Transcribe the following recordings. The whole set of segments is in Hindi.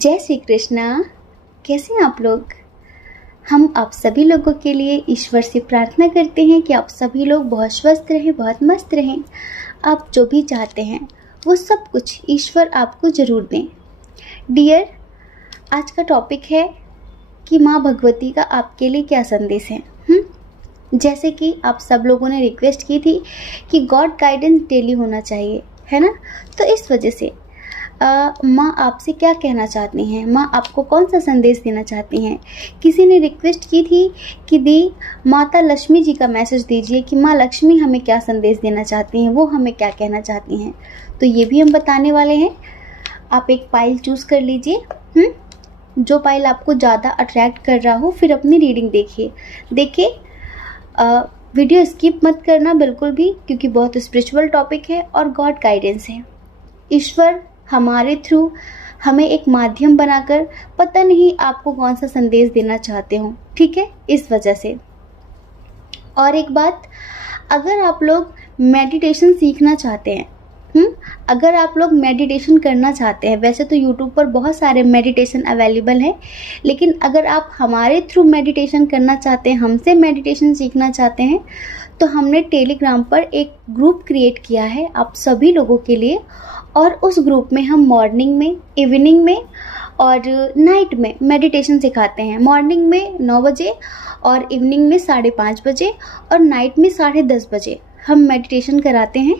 जय श्री कृष्णा। कैसे हैं आप लोग? हम आप सभी लोगों के लिए ईश्वर से प्रार्थना करते हैं कि आप सभी लोग बहुत स्वस्थ रहें, बहुत मस्त रहें। आप जो भी चाहते हैं वो सब कुछ ईश्वर आपको ज़रूर दें। डियर, आज का टॉपिक है कि माँ भगवती का आपके लिए क्या संदेश है। जैसे कि आप सब लोगों ने रिक्वेस्ट की थी कि गॉड गाइडेंस डेली होना चाहिए, है ना? तो इस वजह से माँ आपसे क्या कहना चाहती हैं, माँ आपको कौन सा संदेश देना चाहती हैं। किसी ने रिक्वेस्ट की थी कि दी माता लक्ष्मी जी का मैसेज दीजिए कि माँ लक्ष्मी हमें क्या संदेश देना चाहती हैं, वो हमें क्या कहना चाहती हैं। तो ये भी हम बताने वाले हैं। आप एक पाइल चूज़ कर लीजिए, जो पाइल आपको ज़्यादा अट्रैक्ट कर रहा हो, फिर अपनी रीडिंग देखिए। वीडियो स्किप मत करना बिल्कुल भी, क्योंकि बहुत स्पिरिचुअल टॉपिक है और गॉड गाइडेंस है। ईश्वर हमारे थ्रू हमें एक माध्यम बनाकर पता नहीं आपको कौन सा संदेश देना चाहते हो, ठीक है? इस वजह से। और एक बात, अगर आप लोग मेडिटेशन सीखना चाहते हैं, अगर आप लोग मेडिटेशन करना चाहते हैं, वैसे तो यूट्यूब पर बहुत सारे मेडिटेशन अवेलेबल हैं, लेकिन अगर आप हमारे थ्रू मेडिटेशन करना चाहते हैं, हमसे मेडिटेशन सीखना चाहते हैं, तो हमने टेलीग्राम पर एक ग्रुप क्रिएट किया है आप सभी लोगों के लिए। और उस ग्रुप में हम मॉर्निंग में, इवनिंग में और नाइट में मेडिटेशन सिखाते हैं। मॉर्निंग में 9 बजे और इवनिंग में 5:30 बजे और नाइट में 10:30 बजे हम मेडिटेशन कराते हैं।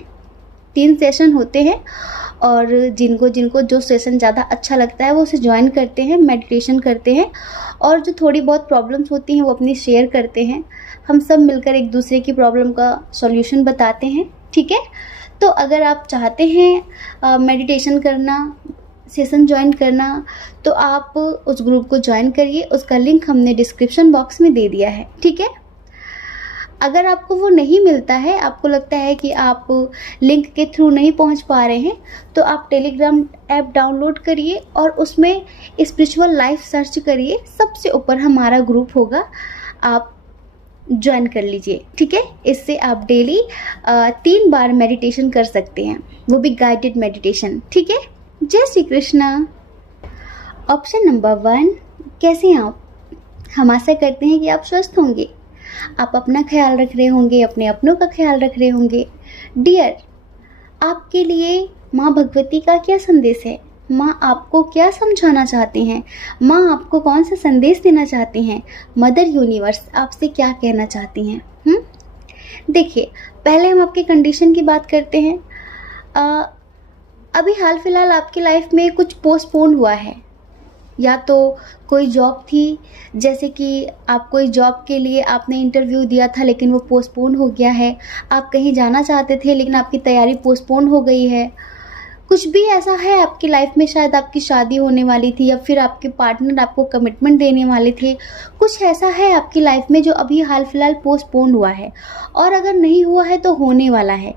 3 सेशन होते हैं और जिनको जो सेशन ज़्यादा अच्छा लगता है वो उसे ज्वाइन करते हैं, मेडिटेशन करते हैं और जो थोड़ी बहुत प्रॉब्लम्स होती हैं वो अपनी शेयर करते हैं। हम सब मिलकर एक दूसरे की प्रॉब्लम का सॉल्यूशन बताते हैं, ठीक है? तो अगर आप चाहते हैं मेडिटेशन करना, सेशन ज्वाइन करना, तो आप उस ग्रुप को ज्वाइन करिए। उसका लिंक हमने डिस्क्रिप्शन बॉक्स में दे दिया है, ठीक है? अगर आपको वो नहीं मिलता है, आपको लगता है कि आप लिंक के थ्रू नहीं पहुंच पा रहे हैं, तो आप टेलीग्राम ऐप डाउनलोड करिए और उसमें स्पिरिचुअल लाइफ सर्च करिए। सबसे ऊपर हमारा ग्रुप होगा, आप ज्वाइन कर लीजिए, ठीक है? इससे आप डेली 3 बार मेडिटेशन कर सकते हैं, वो भी गाइडेड मेडिटेशन, ठीक है? जय श्री कृष्णा। ऑप्शन नंबर 1, कैसे हैं आप? हम आशा करते हैं कि आप स्वस्थ होंगे, आप अपना ख्याल रख रहे होंगे, अपने अपनों का ख्याल रख रहे होंगे। डियर, आपके लिए माँ भगवती का क्या संदेश है? माँ आपको क्या समझाना चाहती हैं? माँ आपको कौन सा संदेश देना चाहती हैं? मदर यूनिवर्स आपसे क्या कहना चाहती हैं? देखिए, पहले हम आपके कंडीशन की बात करते हैं। अभी हाल फिलहाल आपकी लाइफ में कुछ पोस्टपोन हुआ है, या तो कोई जॉब थी, जैसे कि आप कोई जॉब के लिए आपने इंटरव्यू दिया था लेकिन वो पोस्टपोन हो गया है। आप कहीं जाना चाहते थे लेकिन आपकी तैयारी पोस्टपोन हो गई है। कुछ भी ऐसा है आपकी लाइफ में, शायद आपकी शादी होने वाली थी या फिर आपके पार्टनर आपको कमिटमेंट देने वाले थे। कुछ ऐसा है आपकी लाइफ में जो अभी हाल फिलहाल पोस्टपोन हुआ है, और अगर नहीं हुआ है तो होने वाला है,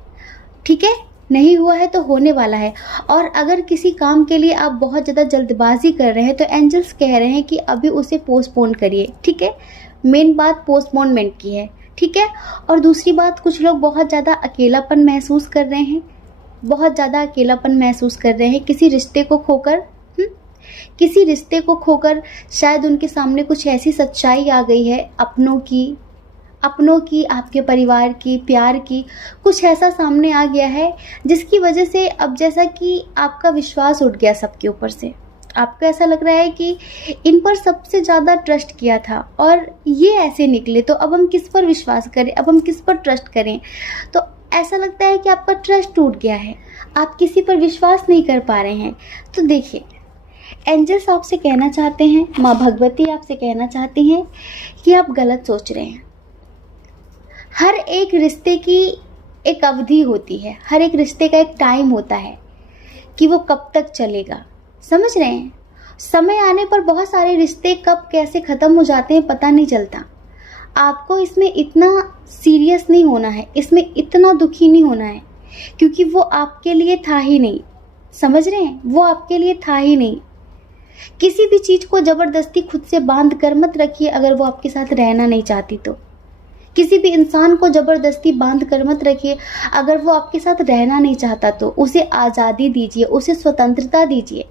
ठीक है? नहीं हुआ है तो होने वाला है। और अगर किसी काम के लिए आप बहुत ज़्यादा जल्दबाजी कर रहे हैं तो एंजल्स कह रहे हैं कि अभी उसे पोस्टपोन करिए, ठीक है? मेन बात पोस्टपोनमेंट की है, ठीक है? और दूसरी बात, कुछ लोग बहुत ज़्यादा अकेलापन महसूस कर रहे हैं, बहुत ज़्यादा अकेलापन महसूस कर रहे हैं किसी रिश्ते को खोकर। किसी रिश्ते को खोकर शायद उनके सामने कुछ ऐसी सच्चाई आ गई है, अपनों की, आपके परिवार की, प्यार की, कुछ ऐसा सामने आ गया है जिसकी वजह से अब जैसा कि आपका विश्वास उठ गया सबके ऊपर से। आपको ऐसा लग रहा है कि इन पर सबसे ज़्यादा ट्रस्ट किया था और ये ऐसे निकले, तो अब हम किस पर विश्वास करें, अब हम किस पर ट्रस्ट करें? तो ऐसा लगता है कि आपका ट्रस्ट टूट गया है, आप किसी पर विश्वास नहीं कर पा रहे हैं। तो देखिए, एंजल्स आपसे कहना चाहते हैं, माँ भगवती आपसे कहना चाहती हैं कि आप गलत सोच रहे हैं। हर एक रिश्ते की एक अवधि होती है, हर एक रिश्ते का एक टाइम होता है कि वो कब तक चलेगा, समझ रहे हैं? समय आने पर बहुत सारे रिश्ते कब कैसे ख़त्म हो जाते हैं पता नहीं चलता। आपको इसमें इतना सीरियस नहीं होना है, इसमें इतना दुखी नहीं होना है, क्योंकि वो आपके लिए था ही नहीं, समझ रहे हैं? वो आपके लिए था ही नहीं। किसी भी चीज़ को ज़बरदस्ती खुद से बांध कर मत रखिए अगर वो आपके साथ रहना नहीं चाहती तो। किसी भी इंसान को ज़बरदस्ती बांध कर मत रखिए अगर वो आपके साथ रहना नहीं चाहता तो। उसे आज़ादी दीजिए, उसे स्वतंत्रता दीजिए।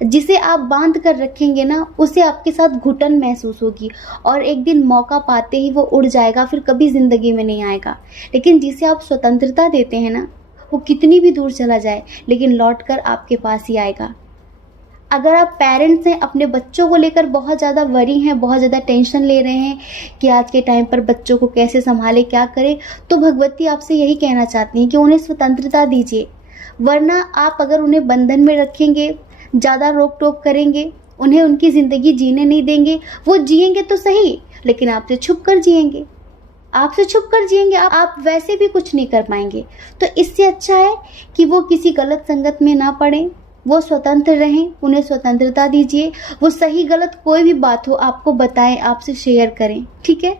जिसे आप बांध कर रखेंगे ना, उसे आपके साथ घुटन महसूस होगी और एक दिन मौका पाते ही वो उड़ जाएगा, फिर कभी ज़िंदगी में नहीं आएगा। लेकिन जिसे आप स्वतंत्रता देते हैं ना, वो कितनी भी दूर चला जाए लेकिन लौट कर आपके पास ही आएगा। अगर आप पेरेंट्स हैं, अपने बच्चों को लेकर बहुत ज़्यादा वरी हैं, बहुत ज़्यादा टेंशन ले रहे हैं कि आज के टाइम पर बच्चों को कैसे संभालें, क्या करें, तो भगवती आपसे यही कहना चाहती हैं कि उन्हें स्वतंत्रता दीजिए। वरना आप अगर उन्हें बंधन में रखेंगे, ज़्यादा रोक टोक करेंगे, उन्हें उनकी ज़िंदगी जीने नहीं देंगे, वो जिएंगे तो सही लेकिन आपसे छुप कर जिएंगे, आपसे छुप कर जिएंगे, आप वैसे भी कुछ नहीं कर पाएंगे। तो इससे अच्छा है कि वो किसी गलत संगत में ना पड़ें, वो स्वतंत्र रहें, उन्हें स्वतंत्रता दीजिए। वो सही गलत कोई भी बात हो आपको बताएं, आपसे शेयर करें, ठीक है।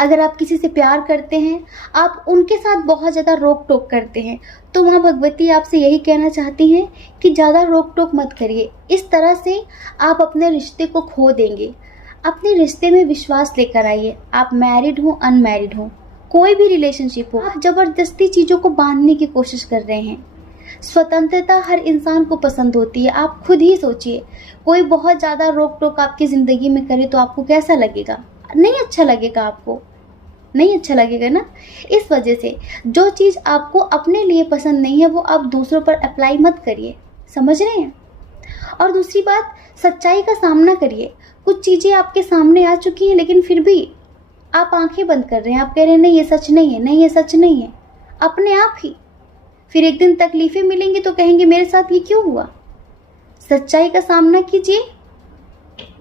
अगर आप किसी से प्यार करते हैं, आप उनके साथ बहुत ज़्यादा रोक टोक करते हैं, तो माँ भगवती आपसे यही कहना चाहती हैं कि ज़्यादा रोक टोक मत करिए। इस तरह से आप अपने रिश्ते को खो देंगे। अपने रिश्ते में विश्वास लेकर आइए। आप मैरिड हो, अनमैरिड हो, कोई भी रिलेशनशिप हो, आप ज़बरदस्ती चीज़ों को बांधने की कोशिश कर रहे हैं। स्वतंत्रता हर इंसान को पसंद होती है। आप खुद ही सोचिए, कोई बहुत ज़्यादा रोक टोक आपकी ज़िंदगी में करे तो आपको कैसा लगेगा? नहीं अच्छा लगेगा, आपको नहीं अच्छा लगेगा ना। इस वजह से जो चीज़ आपको अपने लिए पसंद नहीं है वो आप दूसरों पर अप्लाई मत करिए, समझ रहे हैं। और दूसरी बात, सच्चाई का सामना करिए। कुछ चीज़ें आपके सामने आ चुकी हैं लेकिन फिर भी आप आंखें बंद कर रहे हैं, आप कह रहे हैं नहीं ये सच नहीं है, नहीं ये सच नहीं है, अपने आप ही। फिर एक दिन तकलीफ़ें मिलेंगी तो कहेंगे मेरे साथ ये क्यों हुआ। सच्चाई का सामना कीजिए,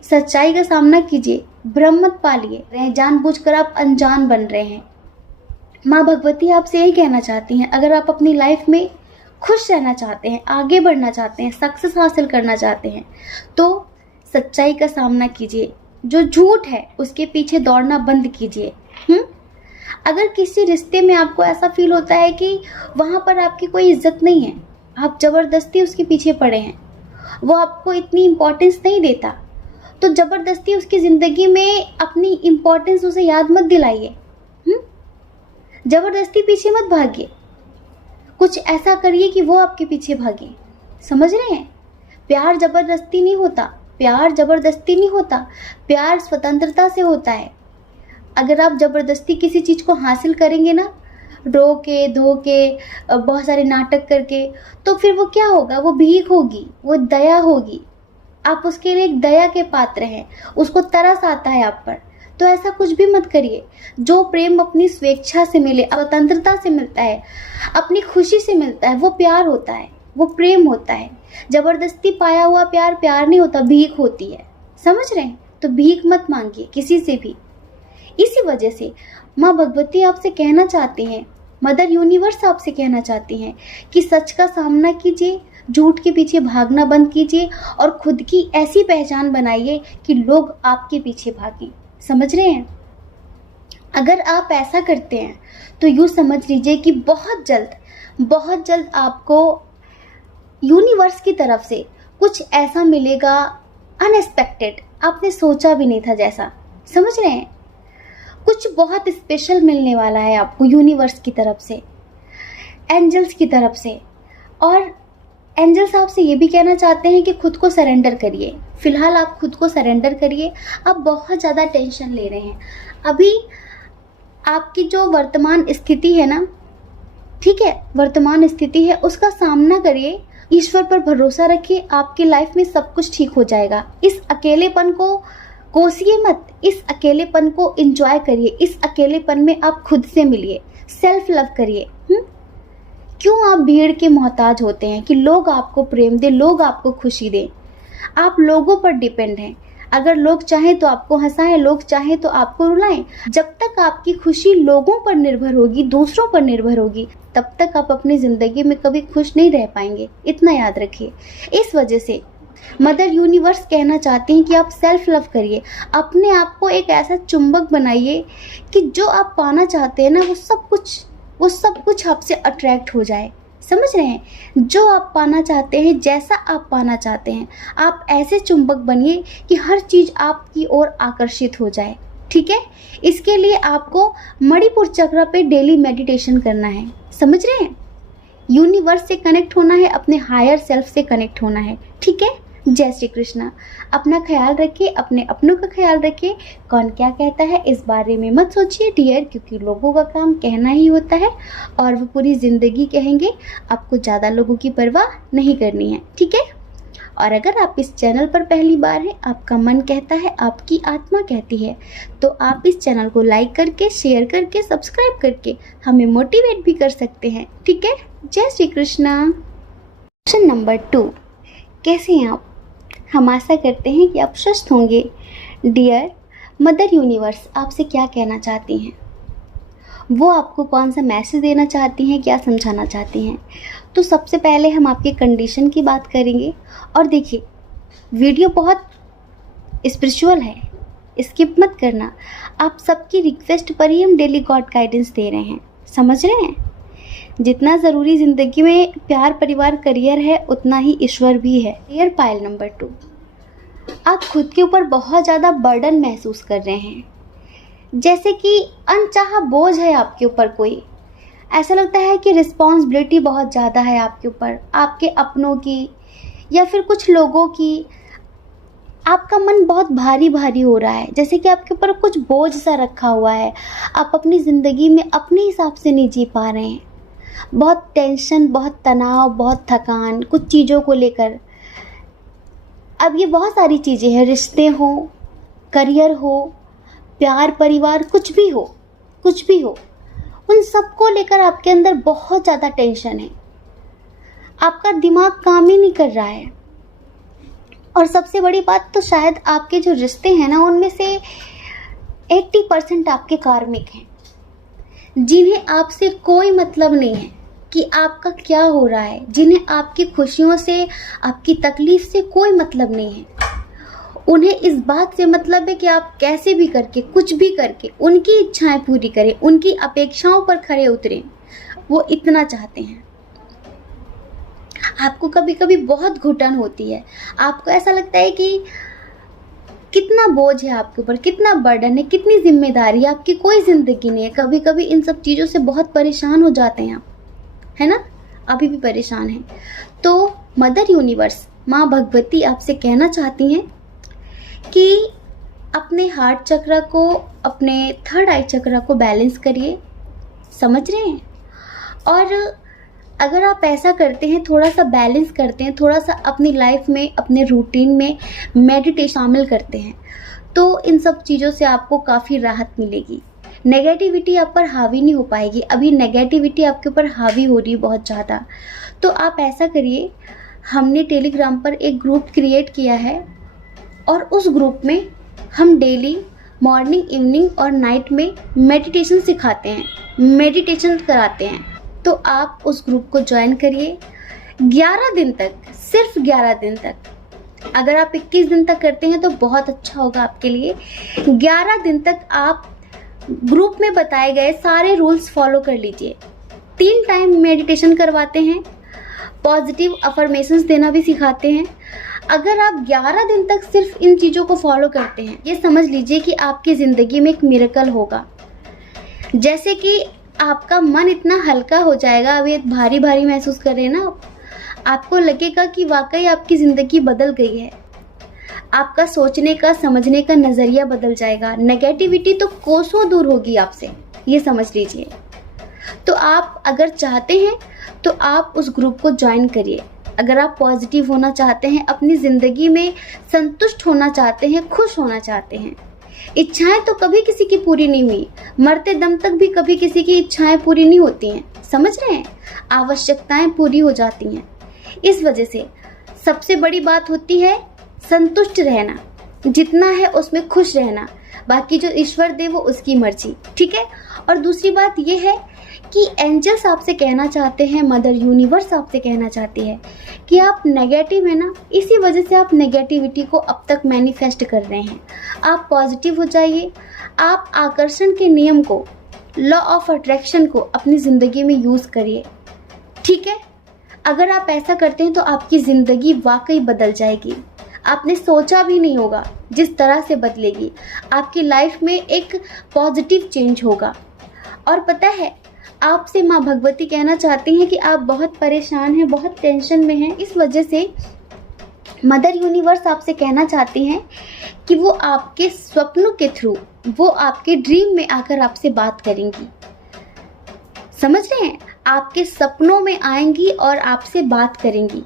सच्चाई का सामना कीजिए, भ्रम मत पालिए। जानबूझकर आप अनजान बन रहे हैं। माँ भगवती आपसे यही कहना चाहती हैं, अगर आप अपनी लाइफ में खुश रहना चाहते हैं, आगे बढ़ना चाहते हैं, सक्सेस हासिल करना चाहते हैं, तो सच्चाई का सामना कीजिए। जो झूठ है उसके पीछे दौड़ना बंद कीजिए। अगर किसी रिश्ते में आपको ऐसा फील होता है कि वहाँ पर आपकी कोई इज्जत नहीं है, आप ज़बरदस्ती उसके पीछे पड़े हैं, वो आपको इतनी इम्पोर्टेंस नहीं देता, तो ज़बरदस्ती उसकी ज़िंदगी में अपनी इम्पोर्टेंस उसे याद मत दिलाइए। ज़बरदस्ती पीछे मत भागिए, कुछ ऐसा करिए कि वो आपके पीछे भागे। समझ रहे हैं? प्यार ज़बरदस्ती नहीं होता, प्यार ज़बरदस्ती नहीं होता, प्यार स्वतंत्रता से होता है। अगर आप ज़बरदस्ती किसी चीज़ को हासिल करेंगे ना, रो के धो के, बहुत सारे नाटक करके, तो फिर वो क्या होगा, वो भीख होगी, वो दया होगी। आप उसके लिए एक दया के पात्र हैं, उसको तरस आता है आप पर। तो ऐसा कुछ भी मत करिए। जो प्रेम अपनी स्वेच्छा से मिले, स्वतंत्रता से मिलता है, अपनी खुशी से मिलता है, वो प्यार होता है, वो प्रेम होता है। ज़बरदस्ती पाया हुआ प्यार प्यार नहीं होता, भीख होती है। समझ रहे हैं? तो भीख मत मांगिए किसी से भी। इसी वजह से माँ भगवती आपसे कहना चाहती हैं, मदर यूनिवर्स आपसे कहना चाहती हैं कि सच का सामना कीजिए, झूठ के पीछे भागना बंद कीजिए और खुद की ऐसी पहचान बनाइए कि लोग आपके पीछे भागें। समझ रहे हैं? अगर आप ऐसा करते हैं तो यूँ समझ लीजिए कि बहुत जल्द आपको यूनिवर्स की तरफ से कुछ ऐसा मिलेगा अनएक्सपेक्टेड, आपने सोचा भी नहीं था जैसा। समझ रहे हैं? कुछ बहुत स्पेशल मिलने वाला है आपको यूनिवर्स की तरफ से, एंजल्स की तरफ से। और एंजल्स आपसे ये भी कहना चाहते हैं कि खुद को सरेंडर करिए। फ़िलहाल आप खुद को सरेंडर करिए। आप बहुत ज़्यादा टेंशन ले रहे हैं। अभी आपकी जो वर्तमान स्थिति है ना, ठीक है, वर्तमान स्थिति है, उसका सामना करिए, ईश्वर पर भरोसा रखिए, आपकी लाइफ में सब कुछ ठीक हो जाएगा। इस अकेलेपन को कोसिए मत, इस अकेलेपन को एंजॉय करिए। इस अकेलेपन में आप खुद से मिलिए, सेल्फ लव करिए। क्यों आप भीड़ के मोहताज होते हैं कि लोग आपको प्रेम दें, लोग आपको खुशी दें? आप लोगों पर डिपेंड हैं। अगर लोग चाहें तो आपको हंसाएं, लोग चाहें तो आपको रुलाएं। जब तक आपकी खुशी लोगों पर निर्भर होगी, दूसरों पर निर्भर होगी, तब तक आप अपनी ज़िंदगी में कभी खुश नहीं रह पाएंगे। इतना याद रखिए। इस वजह से मदर यूनिवर्स कहना चाहती हैं कि आप सेल्फ लव करिए। अपने आप को एक ऐसा चुंबक बनाइए कि जो आप पाना चाहते हैं ना, वो सब कुछ आपसे अट्रैक्ट हो जाए। समझ रहे हैं? जो आप पाना चाहते हैं, जैसा आप पाना चाहते हैं, आप ऐसे चुंबक बनिए कि हर चीज़ आपकी ओर आकर्षित हो जाए। ठीक है? इसके लिए आपको मणिपुर चक्र पे डेली मेडिटेशन करना है। समझ रहे हैं? यूनिवर्स से कनेक्ट होना है, अपने हायर सेल्फ से कनेक्ट होना है। ठीक है। जय श्री कृष्णा। अपना ख्याल रखिए, अपने अपनों का ख्याल रखिए। कौन क्या कहता है इस बारे में मत सोचिए डियर, क्योंकि लोगों का काम कहना ही होता है और वो पूरी ज़िंदगी कहेंगे। आपको ज़्यादा लोगों की परवाह नहीं करनी है। ठीक है। और अगर आप इस चैनल पर पहली बार हैं, आपका मन कहता है, आपकी आत्मा कहती है, तो आप इस चैनल को लाइक करके, शेयर करके, सब्सक्राइब करके हमें मोटिवेट भी कर सकते हैं। ठीक है। जय श्री कृष्णा। क्वेश्चन नंबर 2, कैसे हैं आप? हम आशा करते हैं कि आप स्वस्थ होंगे। डियर मदर यूनिवर्स आपसे क्या कहना चाहती हैं? वो आपको कौन सा मैसेज देना चाहती हैं, क्या समझाना चाहती हैं? तो सबसे पहले हम आपके कंडीशन की बात करेंगे। और देखिए, वीडियो बहुत स्पिरिचुअल है, स्किप मत करना। आप सबकी रिक्वेस्ट पर ही हम डेली गॉड गाइडेंस दे रहे हैं, समझ रहे हैं? जितना ज़रूरी ज़िंदगी में प्यार, परिवार, करियर है, उतना ही ईश्वर भी है। डियर पायल नंबर 2, आप खुद के ऊपर बहुत ज़्यादा बर्डन महसूस कर रहे हैं, जैसे कि अनचाहा बोझ है आपके ऊपर कोई। ऐसा लगता है कि रिस्पॉन्सिबिलिटी बहुत ज़्यादा है आपके ऊपर, आपके अपनों की या फिर कुछ लोगों की। आपका मन बहुत भारी भारी हो रहा है, जैसे कि आपके ऊपर कुछ बोझ सा रखा हुआ है। आप अपनी ज़िंदगी में अपने हिसाब से नहीं जी पा रहे हैं। बहुत टेंशन, बहुत तनाव, बहुत थकान कुछ चीज़ों को लेकर। अब ये बहुत सारी चीज़ें हैं, रिश्ते हो, करियर हो, प्यार, परिवार, कुछ भी हो, उन सबको लेकर आपके अंदर बहुत ज़्यादा टेंशन है। आपका दिमाग काम ही नहीं कर रहा है। और सबसे बड़ी बात तो शायद आपके जो रिश्ते हैं ना, उनमें से 80% आपके कार्मिक हैं, जिन्हें आपसे कोई मतलब नहीं है कि आपका क्या हो रहा है, जिन्हें आपकी खुशियों से, आपकी तकलीफ से कोई मतलब नहीं है। उन्हें इस बात से मतलब है कि आप कैसे भी करके, कुछ भी करके उनकी इच्छाएं पूरी करें, उनकी अपेक्षाओं पर खरे उतरें। वो इतना चाहते हैं। आपको कभी कभी बहुत घुटन होती है, आपको ऐसा लगता है कि कितना बोझ है आपके ऊपर, कितना बर्डन है, कितनी जिम्मेदारी है, आपकी कोई ज़िंदगी नहीं है। कभी कभी इन सब चीज़ों से बहुत परेशान हो जाते हैं आप, है ना? अभी भी परेशान हैं। तो मदर यूनिवर्स, माँ भगवती आपसे कहना चाहती हैं कि अपने हार्ट चक्र को, अपने थर्ड आई चक्र को बैलेंस करिए। समझ रहे हैं? और अगर आप ऐसा करते हैं, थोड़ा सा बैलेंस करते हैं, थोड़ा सा अपनी लाइफ में, अपने रूटीन में मेडिटेशन शामिल करते हैं, तो इन सब चीज़ों से आपको काफ़ी राहत मिलेगी। नेगेटिविटी आप पर हावी नहीं हो पाएगी। अभी नेगेटिविटी आपके ऊपर हावी हो रही है बहुत ज़्यादा। तो आप ऐसा करिए, हमने टेलीग्राम पर एक ग्रुप क्रिएट किया है और उस ग्रुप में हम डेली मॉर्निंग, इवनिंग और नाइट में मेडिटेशन सिखाते हैं, मेडिटेशन कराते हैं। तो आप उस ग्रुप को ज्वाइन करिए 11 दिन तक, सिर्फ 11 दिन तक। अगर आप 21 दिन तक करते हैं तो बहुत अच्छा होगा आपके लिए। 11 दिन तक आप ग्रुप में बताए गए सारे रूल्स फॉलो कर लीजिए। 3 टाइम मेडिटेशन करवाते हैं, पॉजिटिव अफर्मेशंस देना भी सिखाते हैं। अगर आप 11 दिन तक सिर्फ इन चीज़ों को फॉलो करते हैं, ये समझ लीजिए कि आपकी ज़िंदगी में एक मिरेकल होगा। जैसे कि आपका मन इतना हल्का हो जाएगा, अभी एक भारी भारी महसूस कर रहे हैं ना, आपको लगेगा कि वाकई आपकी ज़िंदगी बदल गई है। आपका सोचने का, समझने का नज़रिया बदल जाएगा। नेगेटिविटी तो कोसों दूर होगी आपसे, ये समझ लीजिए। तो आप अगर चाहते हैं तो आप उस ग्रुप को ज्वाइन करिए। अगर आप पॉजिटिव होना चाहते हैं, अपनी ज़िंदगी में संतुष्ट होना चाहते हैं, खुश होना चाहते हैं। इच्छाएं तो कभी किसी की पूरी नहीं हुई, मरते दम तक भी कभी किसी की इच्छाएं पूरी नहीं होती हैं, समझ रहे हैं? आवश्यकताएं पूरी हो जाती हैं। इस वजह से सबसे बड़ी बात होती है संतुष्ट रहना, जितना है उसमें खुश रहना। बाकी जो ईश्वर दे वो उसकी मर्जी, ठीक है? और दूसरी बात ये है कि एंजल्स आपसे कहना चाहते हैं, मदर यूनिवर्स आपसे कहना चाहती है कि आप नेगेटिव है ना, इसी वजह से आप नेगेटिविटी को अब तक मैनिफेस्ट कर रहे हैं। आप पॉजिटिव हो जाइए। आप आकर्षण के नियम को, लॉ ऑफ अट्रैक्शन को अपनी ज़िंदगी में यूज़ करिए, ठीक है? अगर आप ऐसा करते हैं तो आपकी ज़िंदगी वाकई बदल जाएगी। आपने सोचा भी नहीं होगा जिस तरह से बदलेगी। आपकी लाइफ में एक पॉजिटिव चेंज होगा। और पता है, आपसे माँ भगवती कहना चाहती हैं कि आप बहुत परेशान हैं, बहुत टेंशन में हैं। इस वजह से मदर यूनिवर्स आपसे कहना चाहती हैं कि वो आपके स्वप्नों के थ्रू, वो आपके ड्रीम में आकर आपसे बात करेंगी। समझ रहे हैं? आपके सपनों में आएंगी और आपसे बात करेंगी,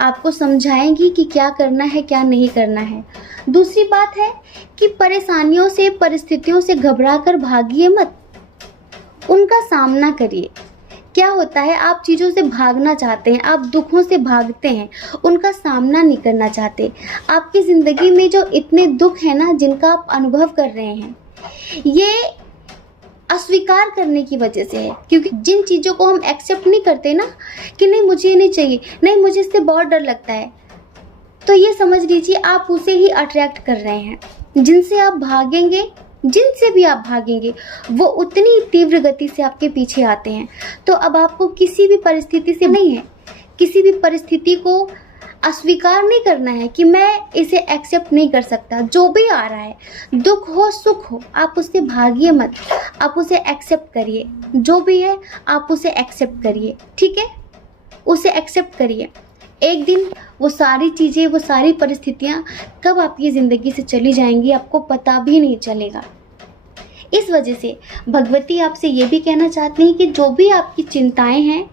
आपको समझाएंगी कि क्या करना है, क्या नहीं करना है। दूसरी बात है कि परेशानियों से, परिस्थितियों से घबरा कर भागिए मत, उनका सामना करिए। क्या होता है, आप चीज़ों से भागना चाहते हैं, आप दुखों से भागते हैं, उनका सामना नहीं करना चाहते। आपकी ज़िंदगी में जो इतने दुख हैं ना, जिनका आप अनुभव कर रहे हैं, ये अस्वीकार करने की वजह से है। क्योंकि जिन चीज़ों को हम एक्सेप्ट नहीं करते ना, कि नहीं मुझे ये नहीं चाहिए, नहीं मुझे इससे बहुत डर लगता है, तो ये समझ लीजिए आप उसे ही अट्रैक्ट कर रहे हैं। जिनसे आप भागेंगे, जिनसे भी आप भागेंगे, वो उतनी तीव्र गति से आपके पीछे आते हैं। तो अब आपको किसी भी परिस्थिति से नहीं है, किसी भी परिस्थिति को अस्वीकार नहीं करना है कि मैं इसे एक्सेप्ट नहीं कर सकता। जो भी आ रहा है, दुख हो सुख हो, आप उससे भागिए मत, आप उसे एक्सेप्ट करिए। जो भी है आप उसे एक्सेप्ट करिए, ठीक है? उसे एक्सेप्ट करिए। एक दिन वो सारी चीज़ें, वो सारी परिस्थितियाँ कब आपकी ज़िंदगी से चली जाएंगी, आपको पता भी नहीं चलेगा। इस वजह से भगवती आपसे ये भी कहना चाहती हैं कि जो भी आपकी चिंताएं हैं,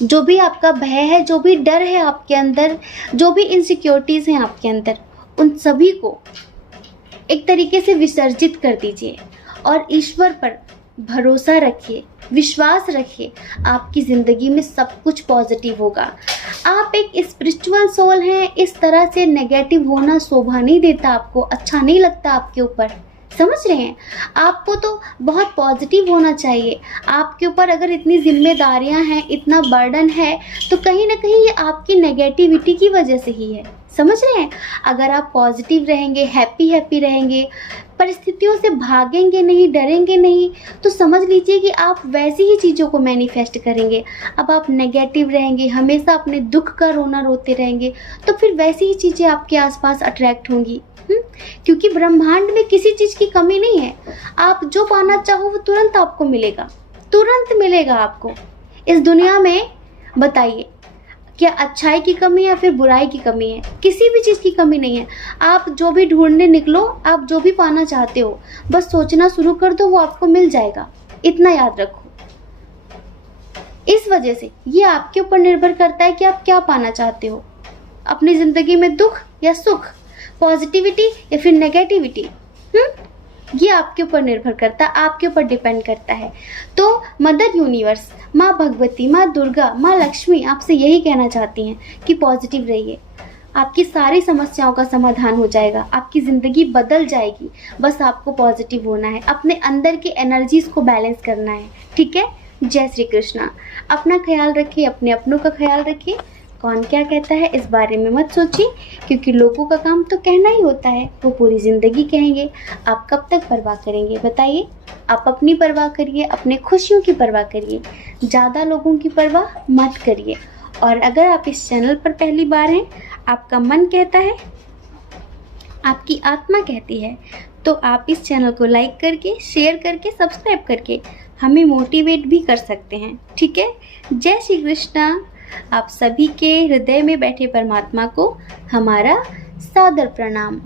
जो भी आपका भय है, जो भी डर है आपके अंदर, जो भी इनसिक्योरिटीज़ हैं आपके अंदर, उन सभी को एक तरीके से विसर्जित कर दीजिए और ईश्वर पर भरोसा रखिए, विश्वास रखिए। आपकी ज़िंदगी में सब कुछ पॉजिटिव होगा। आप एक स्पिरिचुअल सोल हैं, इस तरह से नेगेटिव होना शोभा नहीं देता, आपको अच्छा नहीं लगता आपके ऊपर। समझ रहे हैं? आपको तो बहुत पॉजिटिव होना चाहिए। आपके ऊपर अगर इतनी जिम्मेदारियां हैं, इतना बर्डन है, तो कहीं ना कहीं ये आपकी नेगेटिविटी की वजह से ही है। समझ रहे हैं? अगर आप पॉजिटिव रहेंगे, हैप्पी रहेंगे, परिस्थितियों से भागेंगे नहीं, डरेंगे नहीं, तो समझ लीजिए कि आप वैसी ही चीज़ों को मैनिफेस्ट करेंगे। अब आप नेगेटिव रहेंगे, हमेशा अपने दुख का रोना रोते रहेंगे, तो फिर वैसी ही चीज़ें आपके आसपास अट्रैक्ट होंगी। क्योंकि ब्रह्मांड में किसी चीज़ की कमी नहीं है। आप जो पाना चाहो वो तुरंत आपको मिलेगा, तुरंत मिलेगा आपको। इस दुनिया में बताइए, क्या अच्छाई की कमी है या फिर बुराई की कमी है? किसी भी चीज़ की कमी नहीं है। आप जो भी ढूंढने निकलो, आप जो भी पाना चाहते हो, बस सोचना शुरू कर दो, वो आपको मिल जाएगा। इतना याद रखो। इस वजह से ये आपके ऊपर निर्भर करता है कि आप क्या पाना चाहते हो अपनी ज़िंदगी में, दुख या सुख, पॉजिटिविटी या फिर नेगेटिविटी। ये आपके ऊपर निर्भर करता है, आपके ऊपर डिपेंड करता है। तो मदर यूनिवर्स, माँ भगवती, माँ दुर्गा, माँ लक्ष्मी आपसे यही कहना चाहती हैं कि पॉजिटिव रहिए। आपकी सारी समस्याओं का समाधान हो जाएगा, आपकी ज़िंदगी बदल जाएगी। बस आपको पॉजिटिव होना है, अपने अंदर की एनर्जीज को बैलेंस करना है, ठीक है? जय श्री कृष्णा। अपना ख्याल रखिए, अपने अपनों का ख्याल रखिए। कौन क्या कहता है इस बारे में मत सोचिए, क्योंकि लोगों का काम तो कहना ही होता है, वो पूरी ज़िंदगी कहेंगे। आप कब तक परवाह करेंगे बताइए? आप अपनी परवाह करिए, अपने खुशियों की परवाह करिए, ज़्यादा लोगों की परवाह मत करिए। और अगर आप इस चैनल पर पहली बार हैं, आपका मन कहता है, आपकी आत्मा कहती है, तो आप इस चैनल को लाइक करके, शेयर करके, सब्सक्राइब करके हमें मोटिवेट भी कर सकते हैं, ठीक है? जय श्री कृष्णा। आप सभी के हृदय में बैठे परमात्मा को हमारा सादर प्रणाम।